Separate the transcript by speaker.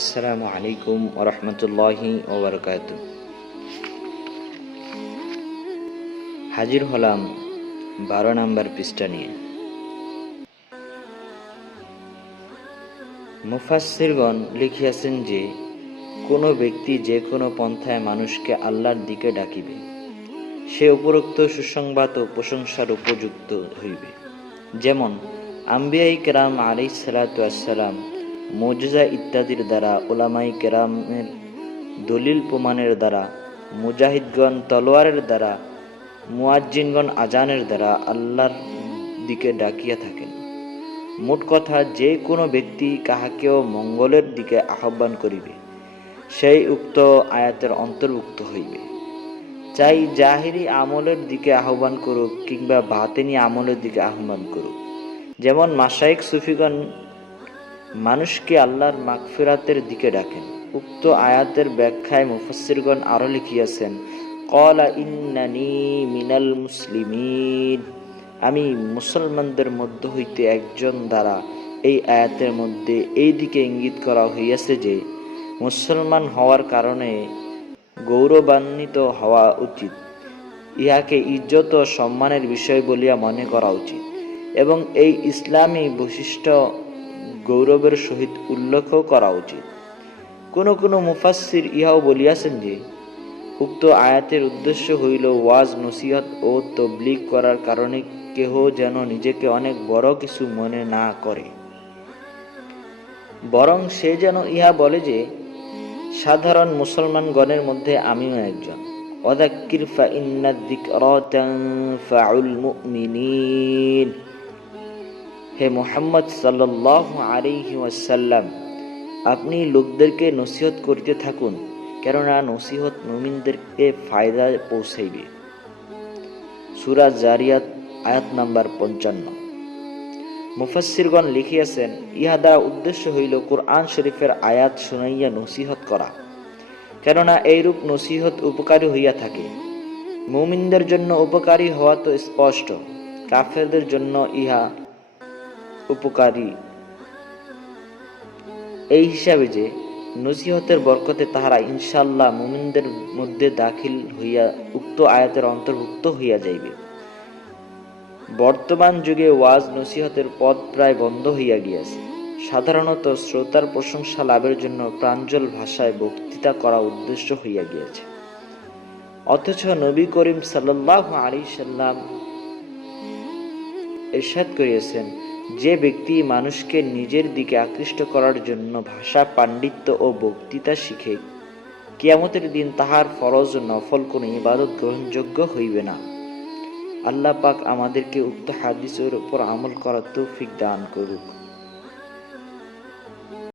Speaker 1: আসসালামু আলাইকুম ওরহমতুল্লাহি ওবরকাত হাজির হলাম বারো নাম্বার পৃষ্ঠা নিয়ে। মুফাসসিরগণ লিখিয়াছেন যে, কোনো ব্যক্তি যে কোনো পন্থায় মানুষকে আল্লাহর দিকে ডাকিবে, সে উপরোক্ত সুসংবাদ ও প্রশংসার উপযুক্ত হইবে। যেমন আম্বিয়াই কেরাম আলি সালাতাম মৌজা ইত্যাদির দ্বারা ওলামাই কেরামের দলিল প্রমাণের দ্বারা, মুজাহিদগণ তলোয়ারের দ্বারা, মুয়াজ্জিনগণ আজানের দ্বারা আল্লাহর দিকে ডাকিয়া থাকেন। মোট কথা, যে কোনো ব্যক্তি কাহাকেও মঙ্গলের দিকে আহ্বান করিবে, সেই উক্ত আয়াতের অন্তর্ভুক্ত হইবে। চাই জাহিরি আমলের দিকে আহ্বান করুক কিংবা বাতেনি আমলের দিকে আহ্বান করুক। যেমন মাসাইক সুফিগণ মানুষকে আল্লাহর মাগফিরাতের দিকে ডাকেন। উক্ত আয়াতের ব্যাখ্যায় মুফাসসিরগণ আরও লিখিয়াছেন কলা ইন্নানি মিনাল মুসলিমিন। আমি মুসলমানদের মধ্য হইতে একজন দ্বারা এই আয়াতের মধ্যে এই দিকে ইঙ্গিত করা হইয়াছে যে, মুসলমান হওয়ার কারণে গৌরবান্বিত হওয়া উচিত। ইহাকে ইজ্জত ও সম্মানের বিষয় বলিয়া মনে করা উচিত। এবং এই ইসলামী বৈশিষ্ট্য গৌরবের সহিত উল্লেখ করা উচিত। কোনো কোনো মুফাসির ইহাও বলিয়াছেন যে, উক্ত আয়াতের উদ্দেশ্য হইল ওয়াজ, নসিহত ও তবলিগ করার কারণে কেহ যেন নিজেকে অনেক বড় কিছু মনে না করে। বরং সে যেন ইহা বলে যে, সাধারণ মুসলমানগণের মধ্যে আমিও একজন। ওয়াদাক্কির ফা ইন্না যিকরা তানফাউল মুমিনিন। হে মোহাম্মদ সাল্লাল্লাহু আলাইহি ওয়াসাল্লাম, আপনি লোকদেরকে নসিহত করিতে থাকুন, কেননা নসিহত মুমিনদেরকে ফায়দা পৌঁছাইবে। সুরা জারিয়াত, আয়াত নাম্বার পঞ্চান্ন। মুফাসিরগণ লিখিয়াছেন, ইহা দ্বারা উদ্দেশ্য হইল কোরআন শরীফের আয়াত শুনাইয়া নসিহত করা, কেননা এইরূপ নসিহত উপকারী হইয়া থাকে। মুমিনদের জন্য উপকারী হওয়া তো স্পষ্ট, কাফেরদের জন্য ইহা উপকারী। এই হিসাবে যে নসিহতের বরকতে তাহারা ইনশাল্লাহ মুমিনদের মধ্যে দাখিল হইয়া উক্ত আয়াতের অন্তর্ভুক্ত হইয়া যাইবে। বর্তমান যুগে ওয়াজ নসিহতের পথ প্রায় বন্ধ হইয়া গিয়াছে। সাধারণত শ্রোতার প্রশংসা লাভের জন্য প্রাঞ্জল ভাষায় বক্তৃতা করা উদ্দেশ্য হইয়া গিয়াছে। অথচ নবী করিম সাল্লাহ আলী সাল্লাম এরশাদ করিয়াছেন যে ব্যক্তি মানুষকে নিজের দিকে আকৃষ্ট করার জন্য ভাষা, পাণ্ডিত্য ও বক্তৃতা শিখে, কিয়ামতের দিন তাহার ফরজ ও নফল কোনো ইবাদত গ্রহণযোগ্য হইবে না। আল্লাহ পাক আমাদেরকে উক্ত হাদিসের উপর আমল করার তৌফিক দান করুক।